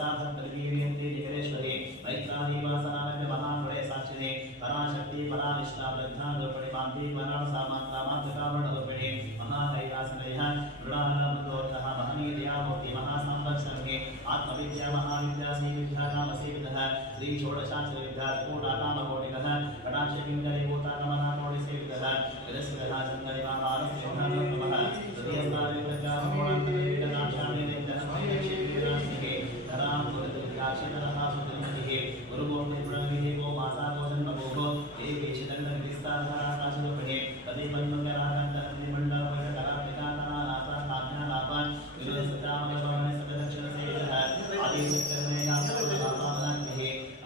वत्साभक्तवीर्यन्ते जगदेश्वरे मैत्रादिवासनानन्द महागुणे साक्षिणे पराशक्ति पराविष्टा वृद्धारूपिणे मान्ति परासामात्रामात्रकावर्णरूपिणे महाकैलासनयः मृणालमृतोर्थः महनीयदयामूर्ति महासाम्बत्सर्गे आत्मविद्या महाविद्या श्रीविद्यानामसेवितः श्रीषोडशाक्षरविद्या त्रिकोटानामकोटिकः कटाक्षकिङ्करीभूतागमनाकोटिसेवितः यदस्करः चन्द्रनिवाहारसिंहनमः हृदयस्ताविप्रजामकोणान्तरेकदाक्षामि नैतस्मैक्षेत्रेणास्मिहे धरां गुरुदुर्गाक्षतरः सुदुर्मतिः गुरुगोर्निपुरविः गोमाता गोजन्मगोः देवीशिदण्डविस्तारकाशरूपिणे तदेवन्मकराकन्तनिमण्डलकरापिकाकरानाथाज्ञानाथान् विरुदसतामलभवने सकदक्षरसेवितः आदिशक्तिर्मयामलभावनाग्निः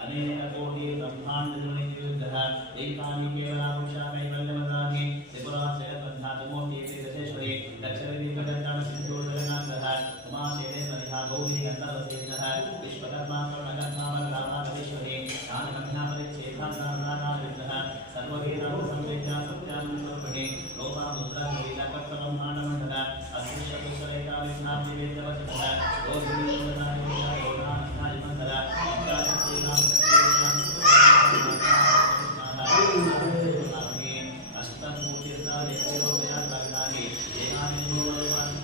अनेककोटि ब्रह्माण्डजननियुद्धः एकानि केवलापुरुषा कैवल्यमदानि त्रिपुराक्षरबन्धातुमूर्ति श्रीदशेश्वरी दक्षिणविकटकरणसिन्धुर्जगन्नाथः उमाशेने सनिहा गौरी गन्धर्वसेवितः विश्वकर्मा कर्णकर्मावल्लामाधीश्वरी ज्ञानमध्यापरिच्छेदासारदाकारितः सर्ववेदान्तसंवेद्या सत्यानन्दरूपिणी लोपामुद्राकविलकर्तब्रह्माण्डमण्डल अदृश्यपुरुषरेखाविघ्नाब्धिवेद्यवचनः रोहिणीयोगदायोगायोगानन्दायमण्डल अष्टमूर्तिर्दायित्वयोगयात्मविदानि एकानि भूमदेवानि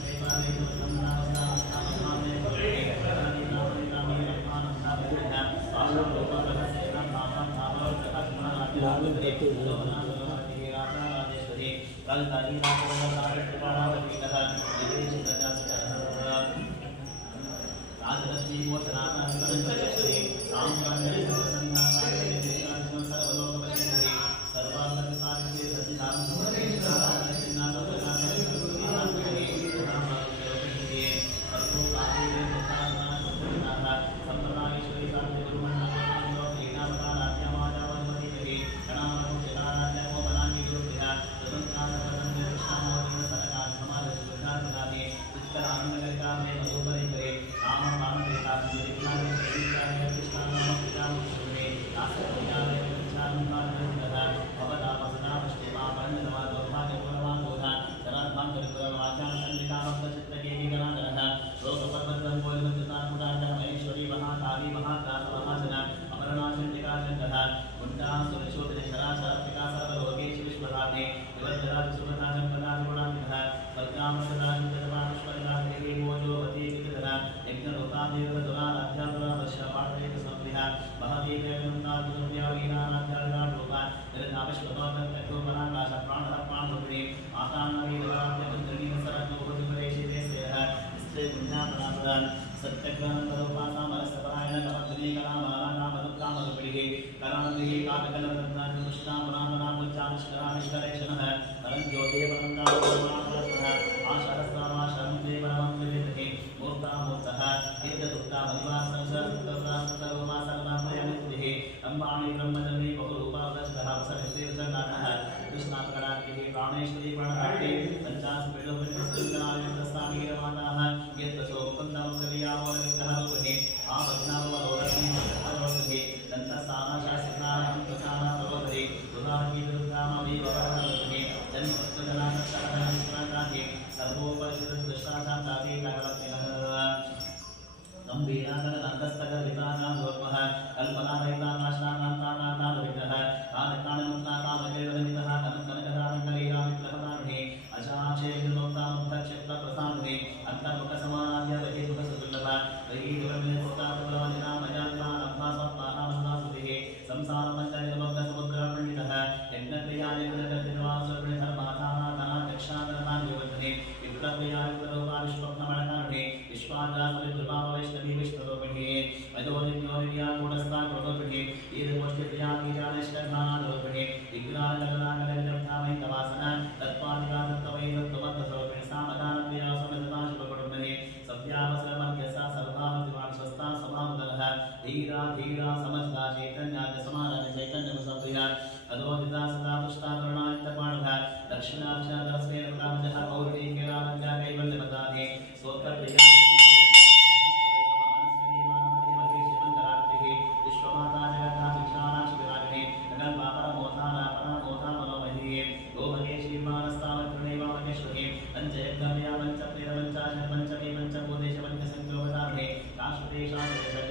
पंचमी पंचभूतेश पंचसंख्योपदार्थे शाश्वते शाश्वते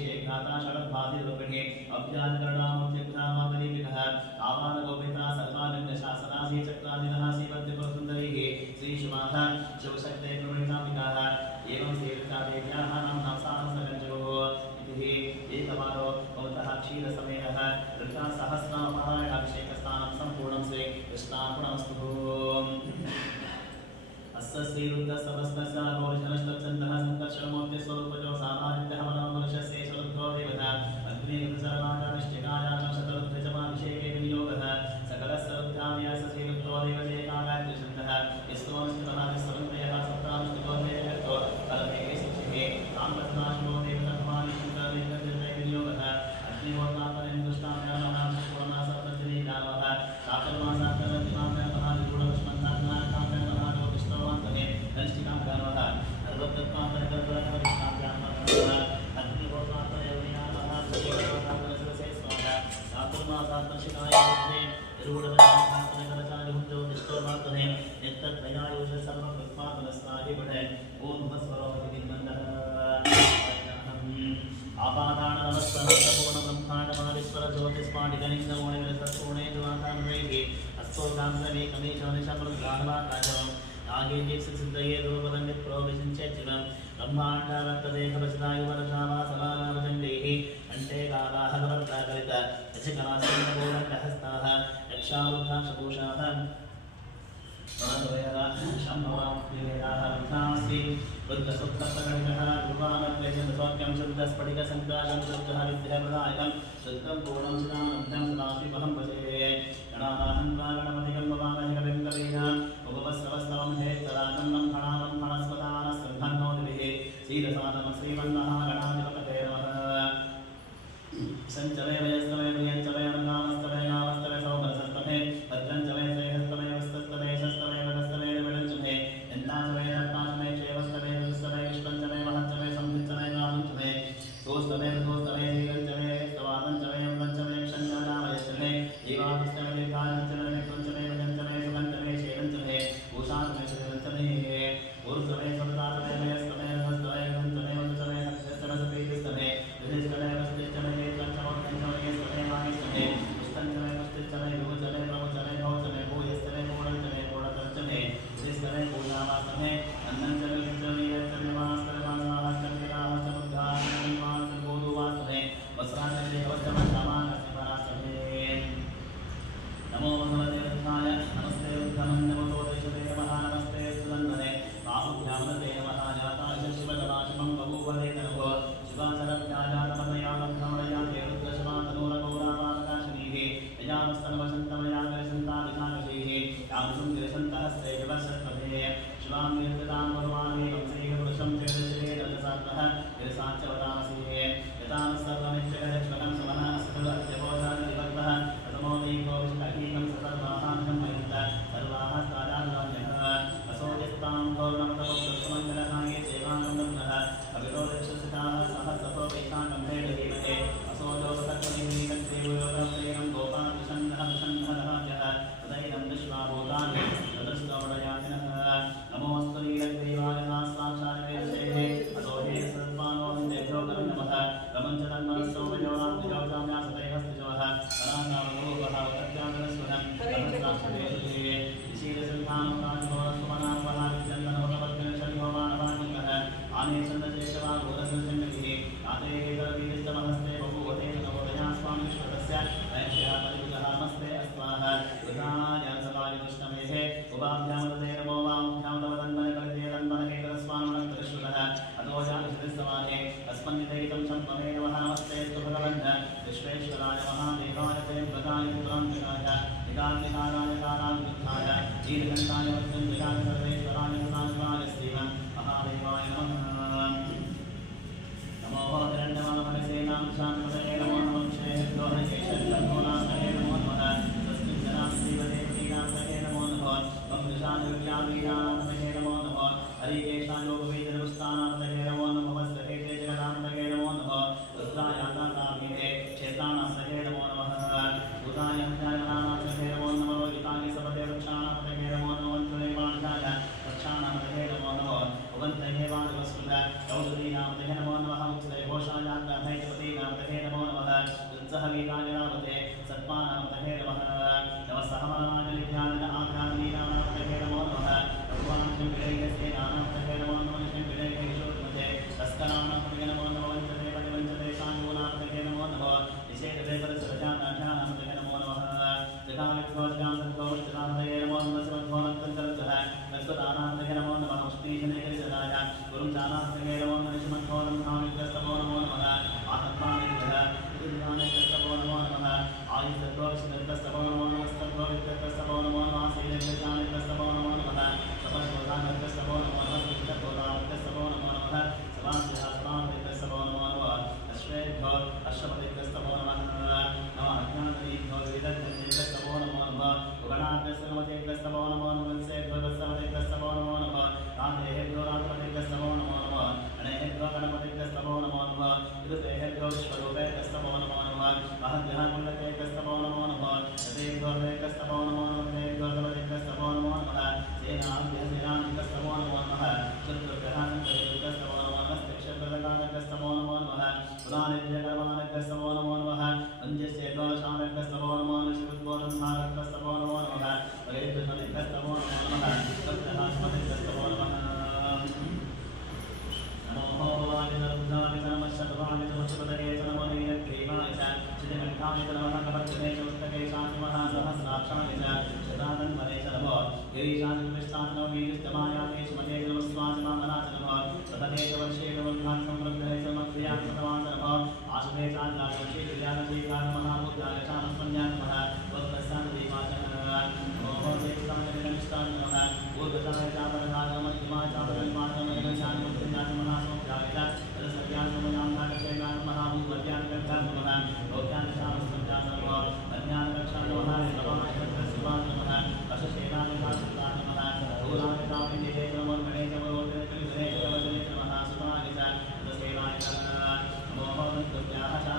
आदेशे घाता षडद्भातिरूपिणे अभ्याकरणामोच्यग्नामातलीपिकः आवानगोपिता सर्वालिङ्गशासनासी चक्रादिनः श्रीमद्विपुरसुन्दरीः श्रीशुमाः शिवशक्ते प्रवणिताम्बिकाः एवं श्रीरुद्रादेव्याः नाम्नां साहसगञ्जगोः इति एकवारो भवतः क्षीरसमेतः ऋषासहस्रामहाराणाभिषेकस्नानं सम्पूर्णं श्री कृष्णार्पणमस्तु। अस्य श्रीरुद्रस्तवस्तस्य घोषणस्तच्छन्दः सङ्कर्षणमूर्तिस्वरूपजो सामान्यतः मनोमनुष्यस्य स्वरुद्रो देवता अग्निरुद्रसर्वाचानिष्ठिकायां शतरुद्रजमाभिषेके विनियोगः सकलस्य रुद्राव्यास श्रीरुद्रो देवदेकागायत्रिशब्दः यस्तोऽनुष्ठितः निस्सवन्तयः सप्तानुष्ठितो देवतो फलमेके सुचिः ताम्रसदाशिवो देवतर्मानिशङ्करलिङ्गजन्मे विनियोगः अग्निहोत्रापरिन्दुष्टाभ्यामः पूर्णासर्वजनीकालवः चातुर्मासान्तरतिमाभ्यामः निगूढपुष्पन्तान्नाकाभ्यामः लोकिष्टोमान्तमे कनिष्ठिकाभ्यामः सर्वतत्त्वान्तरकर्पणकनिष्ठाभ्यामः अग्निहोत्रापरियोगिनामः पूर्णोत्तान्तरसरसे स्वाहा चातुर्मासान्तर्षिकाय मध्ये निगूढपुष्पन्तान्नाकाचार्यहुञ्जोतिष्ठोमान्तमे यत्तद्वयायुष सर्वकृत्पातनस्नादिपठे ॐ भस्वरोहितिन्मन्दः आपादान नमस्सहस्रपूर्ण ब्रह्मांडमादिस्वर ज्योतिष्पाटिकनिन्दमोणिरसत्पूर्णे ज्वातामृतैः हस्तोदान्तरेकमीशमनिशमृगाहवाकाशम् आगे दीक्षसिद्धये ध्रुवपदङ्गित्रो विषिञ्चेच्चिवम् ब्रह्माण्डावर्तते कवचदायुवरसावासवानामजण्डैः कण्ठे कालाः भवन्ताकलित यक्षकलास्कन्दगोरण्डहस्ताः यक्षावृद्धाक्षपूषाः शम्भवाप्रियेदाः रुद्रास्ति रुद्रसुप्तप्रकटितः गुरुवानक्लेशसौख्यं शुद्धस्फटिकसङ्काशं शुद्धः विद्याप्रदायकं शुद्धं पूर्णं चिदानन्दं सदाशिवहं भजे गणानाहन्त्वा गणपतिकं भवामहे कविं कवीनाम् उपवस्त्रवस्तवं हेस्तराकन्नं फणानं फणस्वदानस्कन्धन्नोदिभिः श्रीरसादनं श्रीमन्नः गणाधिपतये नमः सञ्चवे वयस्तवे प्रियञ्चवे गामस्तवे गामस्तवे सौमरसस्तवे भद्रञ्चवे श्रेयस्तवे वस्तस्तवे शस्तवे वदस्तवे विडञ्चवे यन्ताचवे रत्नाचवे क्षेवस्तवे दुस्तवे विष्पञ्चवे महञ्चवे संहिञ्चवे गामञ्चवे सोस्तवे सोस्तवे श्रीगञ्चवे स्तवादञ्चवे अम्बञ्चवे क्षञ्चवे जीवादिस्तवे दीर्घायञ्चवे निकुञ्चवे विडञ्चवे सुगञ्चवे शेवञ्चवे भूषाचवे श्रीगञ्चवे ऊर्ध्वे स्वदाचवे वयस्तवे रथस्तवे गञ्चवे वञ्चवे सत्यञ्चवे सप्रीतिस्तवे विधिस्तवे वस्तिश्चवे नमो भगवते रुद्राय नमस्ते रुद्रमन्यमतो देशदेवः नमस्ते सुनन्दने बाहुभ्यामते नमः जाताय शिवजलाशिवं बभूवते करो शिवाचरभ्याजातमतया लब्धमया रुद्रशमातनूरगौरावाकाशिनीः यजामस्तनवसन्तमया गरिसन्तादिशाकशीः यामुषं गिरिसन्तहस्ते विवर्षत्पथे शिवां कीर्तितां भगवाने वंशैकपुरुषं जगदशिरे रजसात्मः गिरिसाच्यवतामसीः यतां सर्वमित्यगच्छ्वकं समः अस्तुलत्यभोजादिभक्तः प्रथमोदैको विष्टकीकं सर्वाहांशं मयन्त सर्वाः सादानुराज्यः असोजस्तां भौर्णमतमङ्गलहाये सेवानन्दः अविरोधक्षसिताः सहस्रतो वैशाखं भेदधीमहे असोजोपसत्त्वनिमीकत्रेवयोगप्रेयं गोपाकृष्णः प्रसन्नराजः तदैनं विश्वाभूतानि तदस्तौडयातिनः नमोऽस्तु नीलग्रीवाय साक्षात्वेदसेः अतो हे सर्वानो देभ्यो नमः रमञ्चतन्मनस्सो वयोरात्मजोजाम्यासतैहस्तिजोः अनाकामगोपः उतज्ञातनस्वनं तदस्ताक्षवेशुषे विशीलसन्धानं राजभोरस्वमनापः विद्यन्दनोपवर्गणशनिहोमानवान्यः आनेचन्दशेषवा भूरसञ्जन्यभिः आतेः करवीरिस्तमहस्ते बभूवते नवोदया स्वामीश्वरस्य ऐक्ष्यः परिविदः नमस्ते अस्माः कृतायानसकारि कृष्णमेः उभाभ्यामदते नमो वामभ्यां नवदन्मनकलिते तन्मनकेतरस्वानुनक्तरिश्वरः अतोजानिषदिस्तवाहे अस्मन्निदयितं शम्पमे नमः नमस्तेऽस्तु भगवन् विश्वेश्वराय महादेवाय प्रेमप्रदाय पुत्रान्तिकाय निकान्तिकाराय कालान्विद्धाय नीलकण्ठाय मृत्युञ्जयाय सर्वेश्वराय सदाशिवाय श्रीमन् महादेवाय नमः नमो हिरण्यमानमनसेनां शान्तिपतये नमो नमः क्षेत्रद्रोहकेशल्लघोनाथये नमो नमः तस्मिञ्जनां श्रीवदेवतीनाथये नमो नमः वंशानुव्यापीनाथये नमो नमः हरिकेशायोगवेदनपुस्तानाथये नमो नमः वस्तकेते जगदानथये नमो नमः रुद्रायाताकामिने क्षेत्राणाथये नमो नमः भूताय हत्यायनाथये नमो नमः रोहिताय सबते वृक्षाणाथये नमो नमः वंशदेवानाय वृक्षाणाथये नमो नमः भवन्तये वादवस्कुल औषधीनाथये नमो नमः उक्तये घोषायात्महे उत्सह वीराजनामते सत्पानामते नमः नमः सहमानाजलिध्यान आध्यात्मीनामते नमो नमः भगवान् शंकरये सेनानामते नमो नमः शंकरये ईशोत्मते तस्करानामते नमो नमः वंचते वंचते शांगुनामते नमो नमः निषेधते परसरजानामते नमो नमः जगामित्वज्ञान संतोषनामते नमो नमः समध्वनन्तरतः तत्त्वदानामते नमो नमः उष्णीशनेकरिसदाय गुरुञ्जानामते नमो नमः श्रीमद्भोदं धामित्रस्तमो नमो नमः आत्मानेभ्यः इन्द्रियानेभ्यस्तमो नमो नमः आयुस्तत्त्वविष्णुस्तमो नमो नमः स्तत्त्वविष्णुस्तमो नमो नमः श्रीलेभ्यजानेभ्यस्तमो नमो नमः तपस्वदानेभ्यस्तमो नमो नमः श्रीचक्रोदानेभ्यस्तमो नमो नमः समाधिहासनानेभ्यस्तमो नमो नमः अश्वेभ्यो अश्वपतिभ्यस्तमो नमः नमः अज्ञानेभ्यो विदग्धेभ्यस्तमो नमो नमः उगणाभ्यस्तमतेभ्यस्तमो नमो नमः वंशेभ्यो नमो नमः राधेभ्यो राधपतिभ्यस्तमो नमो नमः गणेभ्यो गणपतिभ्यस्तमो नमो नमः ऋतेभ्यो विश्वरूपेभ्यस्तमो नमो नमः महद्भ्यः कुण्डकेभ्यस्तमो नमो नमः रतेभ्यो हरेभ्यस्तमो नमो नमः तेभ्यो तपतिभ्यस्तमो नमो नमः सेनाभ्यः सेनाभ्यस्तमो नमो नमः शत्रुभ्यः शत्रुभ्यस्तमो नमो नमः स्त्रिक्षभ्यस्तमो नमो नमः पुराणेभ्यः कर्माणभ्यस्तमो नमो नमः वञ्जस्येभ्यो शानेभ्यस्तमो नमो नमः शिवद्भोधन्धारभ्यस्तमो नमो नमः वरेभ्यस्तमो नमो नमः सप्तहास्मभ्यस्तमो नमः नमो वायुरुद्राय नमः शतवाय नमः नमो नीलग्रीवाय च चिदघण्टाय नमः कवचने च पुस्तके शान्तिमः सहस्राक्षाय च शतातन्वरे च नमो गिरीशाय कृष्णाय नमो वीरस्तमायाते स्मते नमः स्वासनामनाय नमः प्रतते च वर्षे नमः संवृद्धे च मध्याय नमः नमः आशुभे चान्द्राशे क्रियानशीलाय नमः बुद्धाय च नमः नमः वक्रस्तानदीपाय नमो देवताय नमस्ताय नमः ऊर्ध्वताय च परधाय नमः मध्यमाय च परमाय नमः ईशाय नमः नमः सोमयाय च सरस्वत्याय नमः चैनाय नमः भूमध्याय नमः लोक्याय च नमः नमः अज्ञान रक्षाय नमः नमाय तत्सवाय नमः अशेषेनाय नमः नमः भूलाय तामिने नमो गणे नमो गणे वचने नमः सुताय च तस्मेनाय नमो भक्त्याः च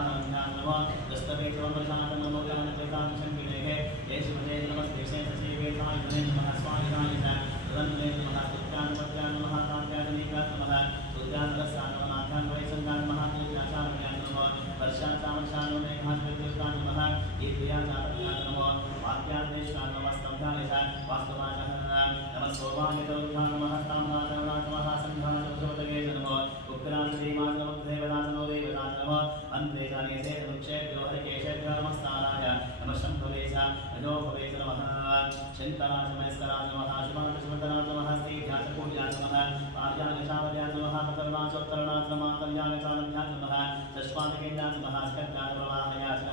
नमः दस्तवे च वशाय नमो ज्ञानचेतां शङ्किनेः येषुमते नमस्ते सजीवेताय नमः स्वामिनाय च तदन्ने नमः सत्यानुपत्याय नमः तात्यागनिकाय नमः सुज्ञानरसाय नमः नाथान्वये संगाय नमः पूज्याचार्याय नमः वर्षाचामर्षाय नमः मेघास्पत्युष्टाय नमः ईर्ष्याचार्याय नमः वाक्यादेशाय नमः स्तम्भाय च वास्तवाय नमः सोमाय च नमः ताम्राय नमः संघाय च सुभगे नमः उग्राय देवाय नमः देवताय नमः अन्ते चानेते वृक्षेभ्यो हरिकेशेभ्यो नमस्ताराय नमः शम्भवे च अजोभवे च नमः शङ्कराय महेश्वराय नमः शिवाय शिवतराय नमः स्त्रीभ्याय च पूज्याय नमः पार्याय चावल्याय नमः कतर्वाय च उत्तरणाय नमः कल्याय च आनन्द्याय नमः चष्मादिकेन्द्राय नमः स्कन्धाय प्रवाहयाय च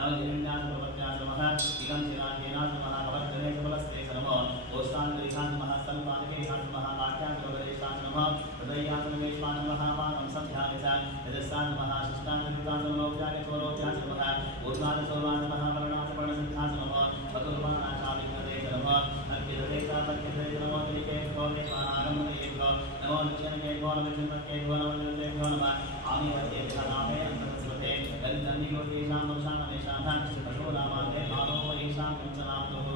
नवगिरिण्याय प्रवत्याय नमः इदं चिराकेनाय नमः भवद्गणे च बलस्ते च नमः ओष्ठान्तरिकाय नमः स्तनपादकेशाय नमः लाख्याय च प्रदेशाय नमः हृदयाय च नमेश्वाय नमः पादं सन्ध्याय च यजस्साय नमः शिष्टान्तरिकाय च लोक्याय च लोक्याय च नमः ऊर्ध्वाय च नमः वर्णाय च वर्णसन्ध्याय च नमः चतुर्वर्णाय च विघ्नते च नमः अर्घ्यते च अर्घ्यते च नमो त्रिकेभ्यो देवानागमनेभ्यो नमो नित्यनकेभ्यो नमो नमो नमः आमिवतेभ्यः नामे अन्तरस्वते दन्तनियोगेषां वर्षाणमेषाः अशोरामादे मानो वैषां कंसनाप्तुः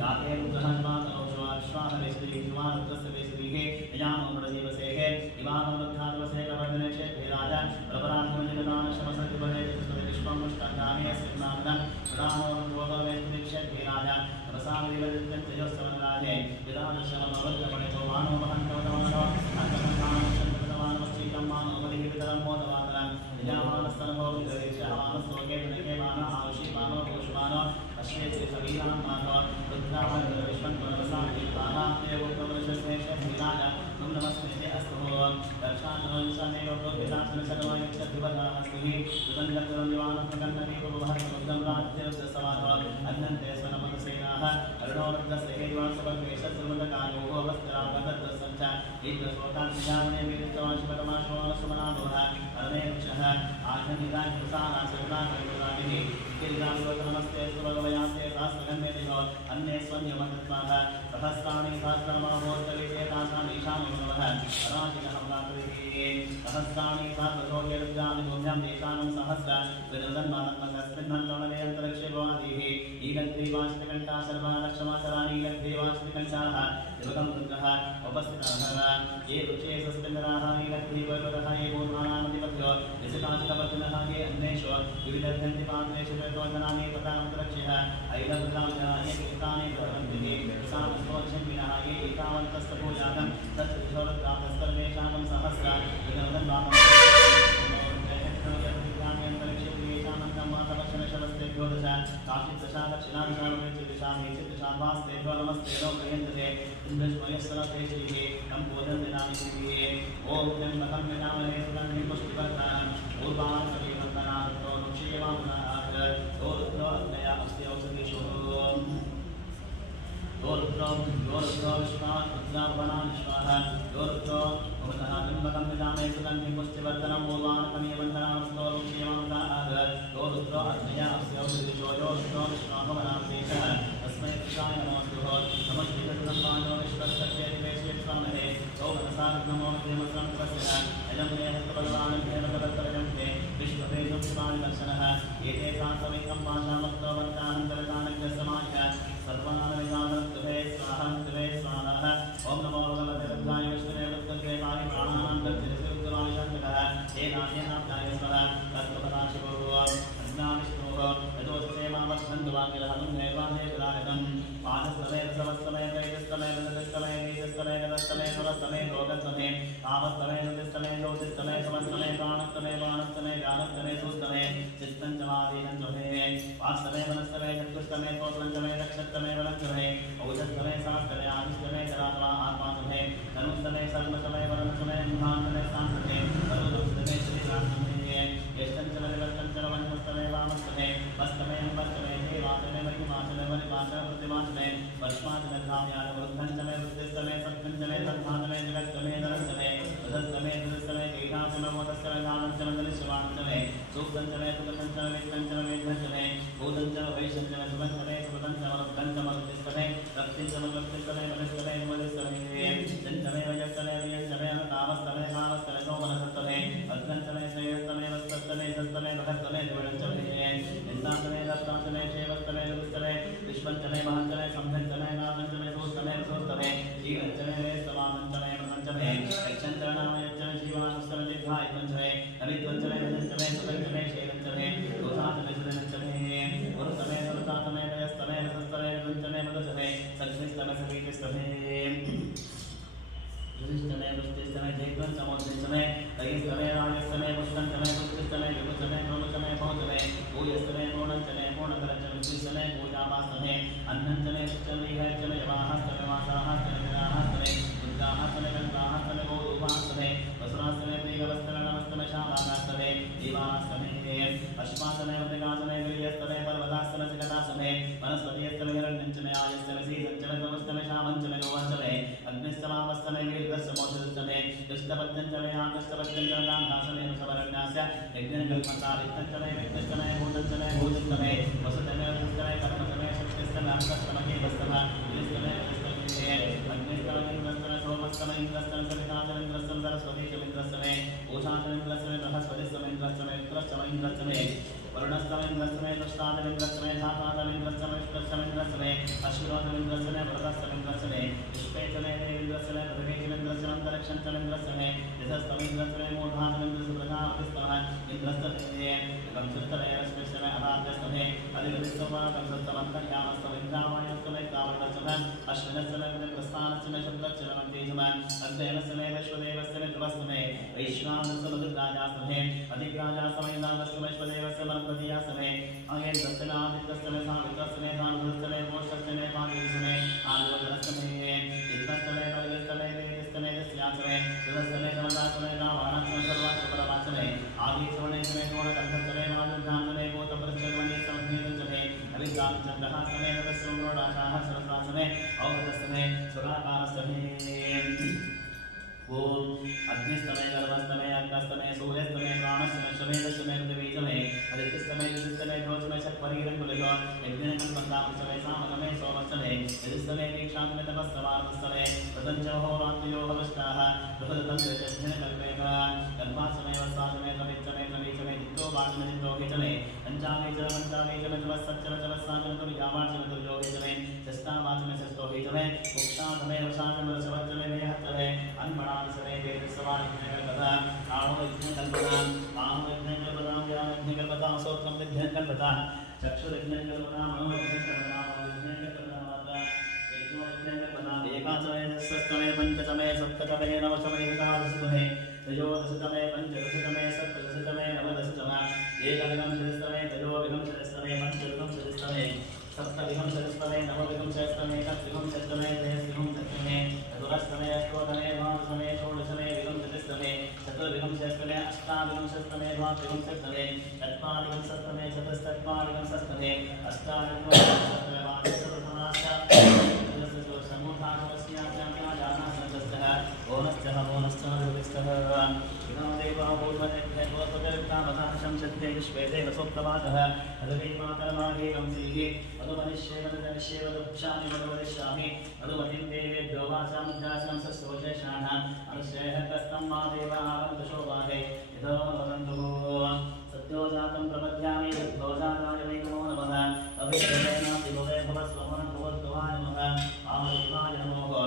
याते रुद्रहस्मातनोश्वाश्वाहवेश्वरी रुद्रस्य यजानो प्रदीवसेः इवानोरुद्धादवसे कवर्धने क्षेत्रेराज प्रपराधमजगदानशमसद्विभवे चतुष्पदे विश्वं मुष्टाध्यामे स्नामनं प्रदानोरुद्रोगवेश्वरी क्षेत्रेराज प्रसादविवदित्यन्तयोस्तवनराजे यदादशमनोरुद्रपणितो मानो महन्तवतमानो अन्तकन्तानश्चन्द्रतमानमश्चीतं मानो बलिहितरं मोदवातरं यजामानस्तनभो विदरेशः मानस्तोके तनके मान आयुषी मानो पुष्मानो अश्वेते सवीरां मानो रुद्राय विश्वं परमसादितानां देवोत्तमरशस्ते क्षेत्रेराज तं नमस्ते अस्तु दर्शानवंशने योगोपितास्मि सर्वयक्षद्विपदास्मि सुगन्धकरं दिवानप्रकन्नदीपवहरसमुद्रं राज्यरुद्रसवातो अन्नन्ते स्वनमतसेनाः अरुणोरुद्रस्य हेद्वांसपर्वेशत्रुमदकायोगो वस्त्राभगद्रसञ्च ईन्द्रशोकान्तिजामने वीरस्तवांशपदमाशोनसुमनामोह परमेक्षः आघनिदाय प्रसारासुराकैराभिः किल्लाङ्गोतनमस्ते सुभगवयास्ते सहस्रगन्मे दिवो अन्ये स्वन्यमतत्वाः सहस्राणि सहस्रमाहोस्तविते तासाम् ईशानि भवः अराजिकहम्राकृतिः सहस्राणि सहस्रशोकेरुद्राणि भूम्यां देशानं सहस्र विदुर्दन्मानत्मकस्मिन्नन्तोणवे अन्तरिक्षे भवादिः ईगन्त्रीवांशतिकण्ठा सर्वा लक्षमाचराणि ईगन्त्रीवांशतिकण्ठाः युगं रुद्रः उपस्थिताः ये वृक्षे सस्मिन्नराः ईगन्त्रीवरुरः ये पूर्वाणामधिपत्यो निशिकाचितवर्तिनः ये अन्ये विविधन्ति पात्रेषु प्रचोदनानि तथान्तरक्षः ऐलवृतानि एतानि प्रवन्ति सामस्तोक्षन्विनः ये एतावन्तस्तपूजातं तत्सर्वेषां सहस्र दक्षिणा दक्षिणा नमस्ते नमस्ते इंद्रस्मयस्वते श्री तम बोधन दिनानि ओम जन्मकं विनामहे सुगंधि पुष्टिवर्धनम् ऊर्वाणकवे वन्दनार्थो नुक्षीयमामनाथ दोरुद्रो अग्नया अस्ति औषधीषु दोरुद्रो विश्वात् रुद्रावनान् स्वाहा दोरुद्रो भवतः जन्मकं विनामहे सुगंधि पुष्टिवर्धनम् ऊर्वाणकवे वन्दनार्थो नुक्षीयमामनाथ दोरुद्रो अग्नया अस्ति औषधीषु दोरुद्रो विश्वाभवनान्तेषः तस्मै कृष्णाय नमोऽस्तु नमस्ते ब्रह्माण्डो विश्वस्य दिवेशे स्वामहे नमो देवसंप्रस्य अयं मे हस्तबलवान् देवदत्तरजन्ते विश्ववेदं शिवानि दर्शनः एते सात्वैकं पाशामक्तो वक्ताहन्तरकानज्ञसमाय सर्वानविदानत्वे स्वाहन्तवे स्वाहा ॐ नमो भगवते रुद्राय विष्णुवे वृत्तत्वे वायु प्राणानां दर्शनस्य रुद्रवाय शङ्करः एनाथेनाप्याय स्वः तत्त्वपदाशिवो अज्ञानिष्णोः यतोस्ते मामस्मन्तु वाक्यलहं नैवादे गुरायतं पादस्तमे रसवस्तमे तैजस्तमे रजस्तमे नीजस्तमे गदस्तमे स्वरस्तमे रोगस्तमे तामस्तमे नुतिस्तमे ज्योतिस्तमे समस्तमे प्राणस्तमे बाणस्तमे ज्ञानस्तमे सुस्तमे चित्तं च वादीनं च मे वास्तमे वनस्तमे चतुस्तमे कोपलञ्चमे नक्षत्रमे वनञ्चमे औजस्तमे शास्त्रमे आदिस्तमे चरात्मा आत्मास्तमे धनुस्तमे सर्वस्तमे वरणस्तमे महान्तमे शान्तमे तरुदस्तमे श्रीरास्तमे यष्टञ्चमे विवर्तञ्चमे वनस्तमे वामस्तमे वस्तमे अंबरस्तमे देवाचमे महिमाचमे वनिमाचमे प्रतिमाचमे वर्ष्माचमे धाम्याचमे वृद्धञ्चमे वृद्धिस्तमे सत्पञ्चमे सद्धातमे जगत्तमे धनस्तमे तदस्तमे तदस्तमे कीटाचमे मोदस्तमे दानञ्चमे धनिश्वानञ्चमे सूक्तञ्चमे सुगतञ्चमे वित्तञ्चमे वेद्धञ्चमे भूतञ्चमे वैशञ्चमे सुगन्धमे सुगतञ्चमे रुद्धञ्चमे रुद्धिस्तमे रक्तिञ्चमे रक्तिस्तमे वनिस्तमे वनिस्तमे चञ्चमे वयस्तमे वियञ्चमे तामस्तमे कामस्तमे सोमनसस्तमे अग्नञ्चमे श्रेयस्तमे वस्तस्तमे सस्तमे भगस्तमे द्विवञ्चमे निन्दान्तमे दत्तान्तमे क्षेवस्तमे लघुस्तमे विश्वञ्चमे महञ्चमे संभञ्चमे नामञ्चमे सोस्तमे सोस्तमे जीवञ्चमे वेस्तवामञ्चमे मृतञ्चमे यक्षञ्चमे नामयञ्चमे जीवानुस्तमे दीर्घायुपञ्चमे नमित्वञ्चमे भजञ्चमे सुगञ्चमे क्षेवञ्चमे दोषान्तमे सुदनञ्चमे गुरुस्तमे सुरतातमे वयस्तमे रसस्तमे विभञ्चमे मृतञ्चमे सग्निस्तमे सवीतिस्तमे युधिष्ठिमे वृष्टिस्तमे जयद्वंसमोद्दिष्टमे दयिस्तमे राजस्तमे पुष्टञ्चमे पुष्टिस्तमे विभुचमे ब्रह्मचमे भौचमे भूयस्तमे पूर्णञ्चमे पूर्णकरञ्चमे विद्विषमे पूजावास्तमे अन्नञ्चमे शुचमे हैचमे यवाहस्तमे वासाहस्तमे विराहस्तमे दुर्गाहस्तमे गन्धाहस्तमे गोरूपाहस्तमे वसुरास्तमे प्रियवस्तमे नमस्तमे श्यामाकास्तमे दीवास्तमे अश्वास्तमे वृतिकास्तमे वीर्यस्तमे पर्वतास्तमे सिकटास्तमे वनस्पतिस्तमे हिरण्यञ्चमे आयस्तमे सीसञ्चमे समस्तमे श्यामञ्चमे गोवञ्चमे अग्निस्तमावस्तमे वीरदस्समोषदस्तमे कृष्णपद्यञ्चमे आकष्टपद्यञ्चमे गान्धासमे सवरण्यास्य यज्ञकल्पतारिक्तञ्चमे विघ्नस्तमे भूतञ्चमे भूतस्तमे वसुतमे वसुस्तमे कर्मस्तमे शक्तिस्तमे अर्थस्तमे केवस्तमे विलिस्तमे अग्निस्तमे इन्द्रस्तमे सोमस्तमे इन्द्रस्तमे सवितास्तमे इन्द्रस्तमे सरस्वतीस्तमे इन्द्रस्तमे ऊषास्तमे इन्द्रस्तमे बृहस्पतिस्तमे इन्द्रस्तमे विक्रस्तमे इन्द्रस्तमे वरुणस्तमे इन्द्रस्तमे दुष्टास्तमे इन्द्रस्तमे धातास्तमे इन्द्रस्तमे विष्णुस्तमे इन्द्रस्तमे अश्विनोस्तमे इन्द्रस्तमे वरदस्तमे इन्द्रस्तमे पुष्पेस्तमे इन्द्रस्तमे पृथिवीस्तमे इन्द्रस्तमे अन्तरिक्षन्तमे इन्द्रस्तमे यथस्तमे इन्द्रस्तमे मूर्धास्तमे इन्द्रस्तमे प्रजापतिस्तमे इन्द्रस्तमे कंसुस्तमे रश्मिस्तमे अदाद्यस्तमे अधिपतिस्तमे कंसुस्तमे अन्तर्यामस्तमे इन्द्रावायस्तमे कावडस्तमे अश्विनस्तमे प्रस्थानस्तमे शब्दस्तमे मन्तेजमे अग्नेयस्तमे वैश्वदेवस्तमे ध्रुवस्तमे वैश्वानस्तमे रुद्राजास्तमे अधिराजास्तमे इन्द्रास्तमे वैश्वदेवस्तमे मन्त्रदियास्तमे अहेन्द्रस्तमे आदित्यस्तमे सावित्रस्तमे सानुधस्तमे मोक्षस्तमे पादेस्तमे आदिवदनस्तमे इन्द्रस्तमे परिगस्तमे वेदिस्तमे दस्यास्तमे दुरस्तमे समदास्तमे रावणस्तमे सर्वास्तमे आदिचवनेस्तमे कोणकण्ठस्तमे राजधान्तमे गोतपृच्छगमने समग्नेतमे अभिजातचन्द्रहास्तमे नवस्तमे रोडाशाः सरस्वास्तमे औगतस्तमे सुराकारस्तमे ओम अग्निस्तमे गर्भस्तमे अग्रस्तमे सूर्यस्तमे प्राणस्तमे शमेदस्तमे पृथ्वीस्तमे अदितिस्तमे युधिस्तमे ज्योतिस्तमे शक्वरीरङ्कुलिको यज्ञकल्पतामस्तमे सामतमे सोमस्तमे यदिस्तमे दीक्षान्तमे तपस्तवार्तस्तमे प्रतञ्चहोरात्रियोहवष्टाः बृहदन्तर्यज्ञकल्पेक कल्पास्तमे वस्तास्तमे कवित्तमे कवीचमे नित्यो वाचमे नित्यो हिचमे पञ्चामे च पञ्चामे च तपस्सच्चमे तपस्साचमे तुर्यावाचमे तुर्यो हिचमे षष्ठावाचमे षष्ठो हिचमे उक्षातमे वशाचमे रसवच्चमे वेहत्तमे अन्मणासमे वेदसवानिज्ञकल्पता आहो यज्ञकल्पताम् आहो यज्ञकल्पताम् या यज्ञ कल्पता सोत्रं विघ्नं कल्पता चक्षुर्विघ्नं कल्पता मनोविघ्नं कल्पता विघ्नं कल्पता माता तेजो विघ्नं कल्पता एकाचमे षष्ठमे पंचमे सप्तमे नवमे एकादशमे त्रयोदशमे पंचदशमे सप्तदशमे नवदशमे एकविधं सहस्रमे त्रयोविधं सहस्रमे पंचविधं सहस्रमे सप्तविधं सहस्रमे नवविधं सहस्रमे एकविधं सहस्रमे त्रयविधं सहस्रमे चतुरस्रमे अष्टोदशमे द्वादशमे षोडशमे विधं सहस्रमे चतुर्विधं सहस्रमे अष्टाविधं सहस्रमे द्वाविधं सहस्रमे चत्वारिविधं सहस्रमे चतुश्चत्वारिविधं सहस्रमे अष्टाविधं सहस्रमे सत्योजातं प्रपद्यामि भवजाताय वै नमो नमः अभिषेकेनाति भवे भवस्वमनं भवद्भवाय नमः आमदेवाय नमो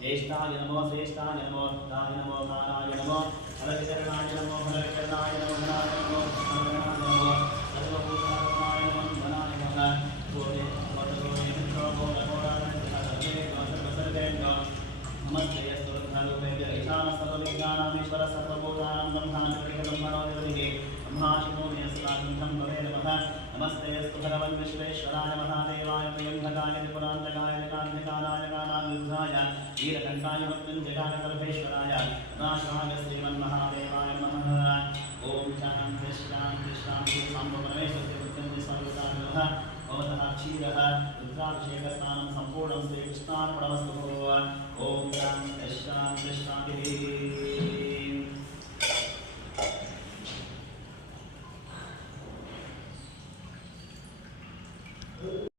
ज्येष्ठाय नमो श्रेष्ठाय नमो दाय नमो कालाय नमो फलविकरणाय नमो फलविकरणाय नमो धनाय नमो धनाय नमो सर्वभूतात्माय नमो धनाय नमः गोरे वदगोरे नमो नमस्ते स्तोत्ररूपेभ्यः ईशान सर्वविज्ञानामीश्वर सर्वभूतानां ब्रह्माण्डपरिब्रह्मणोऽधिपतिः ब्रह्माशिनोमि अस्माकं भवे नमः नमस्ते स्तु भगवन् विश्वेश्वराय महादेवाय प्रियंभकाय त्रिपुरान्तकाय निकान्तिकालाय कालानुरुद्धाय वीरकण्ठाय मृत्युञ्जयाय सर्वेश्वराय नाशाय श्रीमन्महादेवाय नमः ॐ शान्ति शान्ति शान्ति साम्बपरमेश्वरस्य पुत्रं सर्वदा नमः भवतः क्षीरः रुद्राभिषेकस्नानं सम्पूर्णं श्रीकृष्णार्पणमस्तु ॐ शान्ति शान्ति शान्तिः